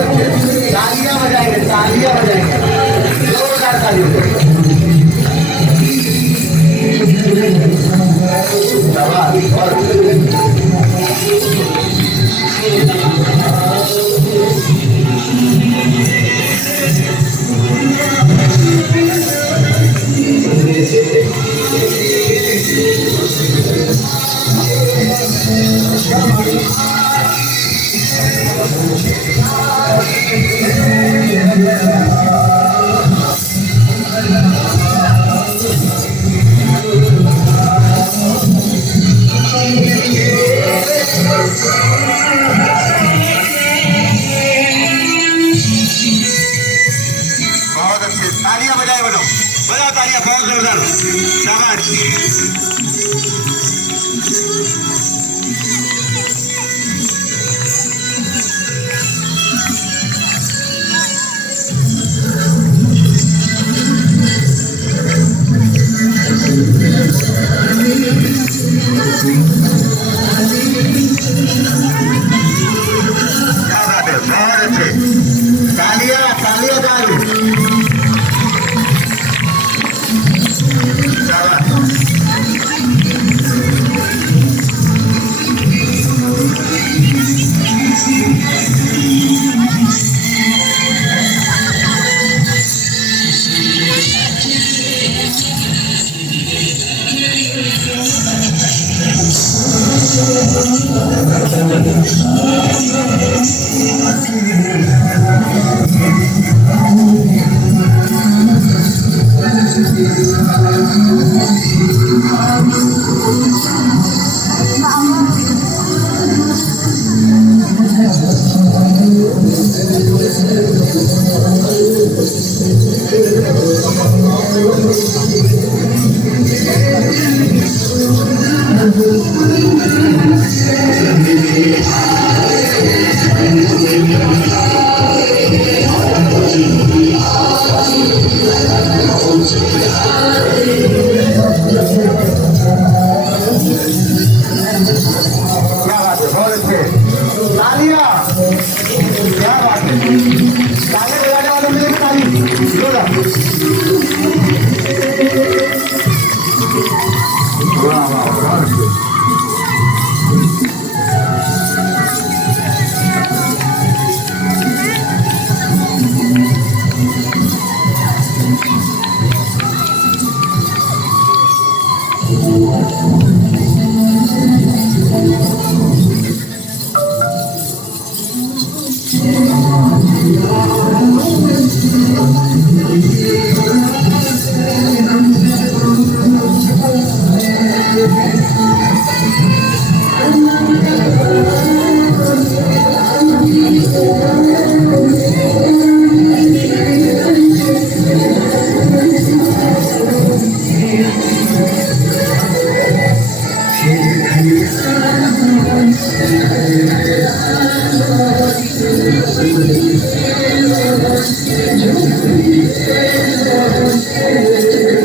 बहुत अच्छे। तालियां बजाएंगे, तालियां बजाएंगे, जोरदार तालियां। शाबाश, बहुत अच्छे। तालियां बजाए, बजाओ बजाओ तालियां, बहुत जोरदार, शाबाश। क्या बात है, बहुत अच्छे। तालियां तालियां बजाओ, शाबाश। तालियां, क्या बात है। तालियां बजाने वालों के लिए ताली जोरदार। वाह वाह, बहुत अच्छे।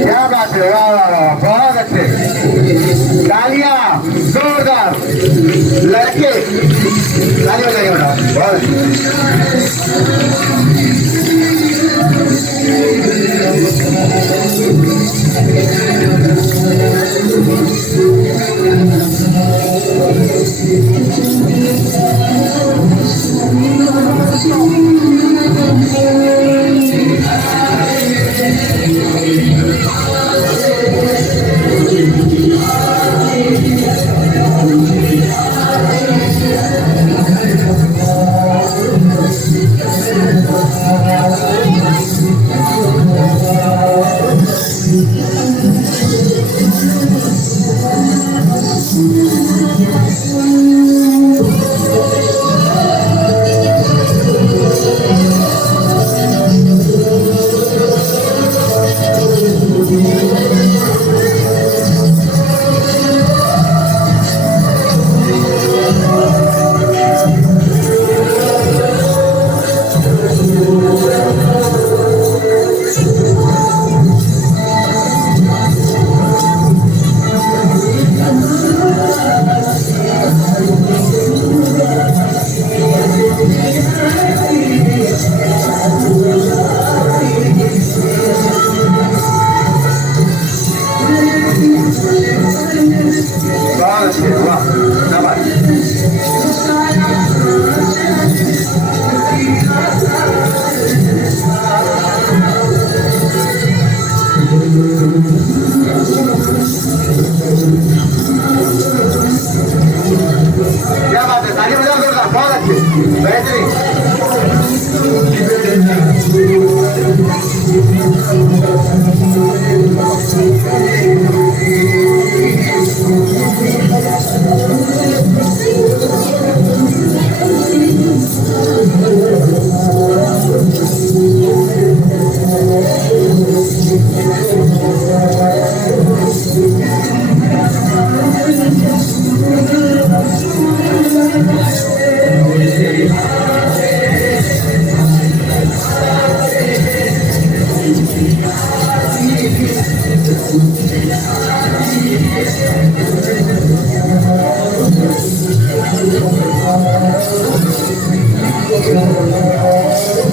क्या बात है, वाह वाह वाह, बहुत अच्छे। तालियां जोरदार, लड़के ताली बजाइए बेटा, बहुत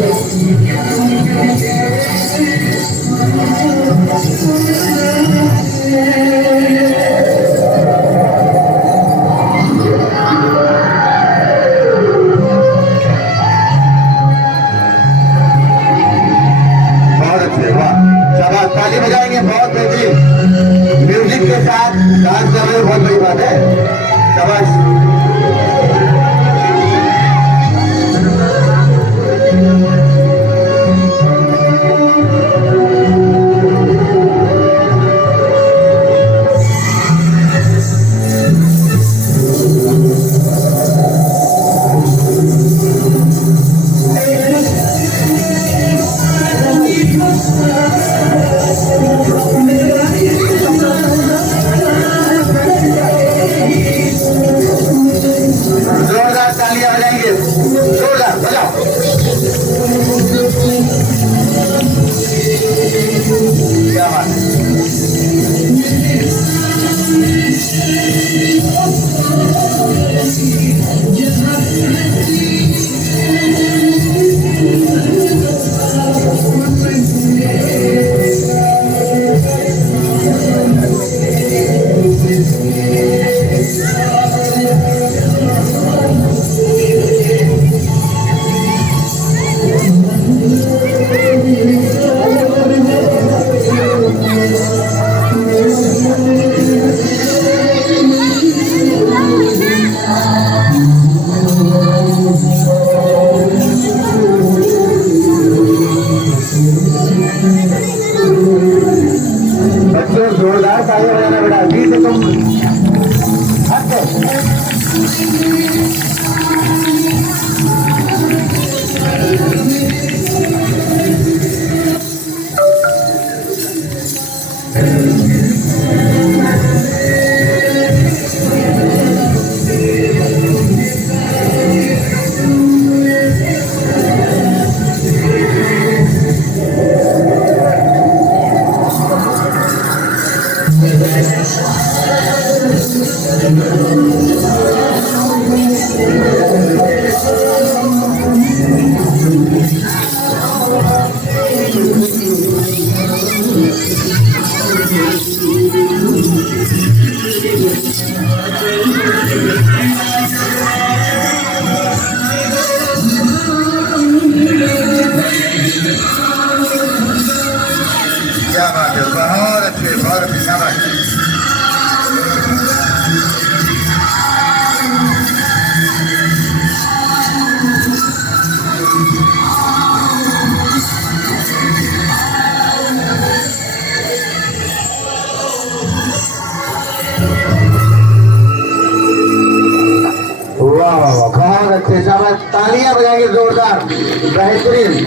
बहुत अच्छे, वाह, शाबाश, ताली बजाएंगे, बहुत तेजी म्यूजिक के साथ डांस कर रहे हो, बहुत बड़ी बात है, शाबाश। जोरदार तालियां बजाएंगे, जोरदार बजाओ। क्या बात है। बच्चों जोरदार तालियां बजाना बेटा, अभी से तुम हट। क्या बात है, बहुत अच्छे, बहुत अच्छे, शाबाश। वाह वाह वाह, बहुत अच्छे, शाबाश, तालियां बजाएंगे जोरदार, बेहतरीन।